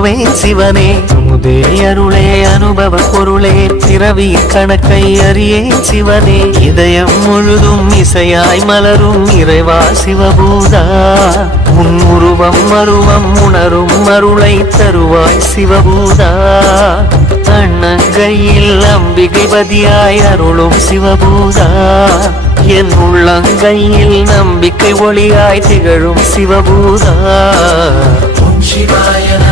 தொழுவேன் சிவனே. முதே அருளே அனுபவ பொருளே பிறவியின் கணக்கை அறியேன் சிவனே. இதயம் முழுதும் இசையாய் மலரும் இறைவா சிவபூதா. உன் உருவம் அருவம் உணரும் அருளை தருவாய் சிவபூதா. அண்ணங்கையில் அம்பிகை பதியாய் அருளும் சிவபூதா. என் உள்ளங்கையில் நம்பிக்கை ஒளியாய் திகழும் சிவபூதா. ஓம் சிவாய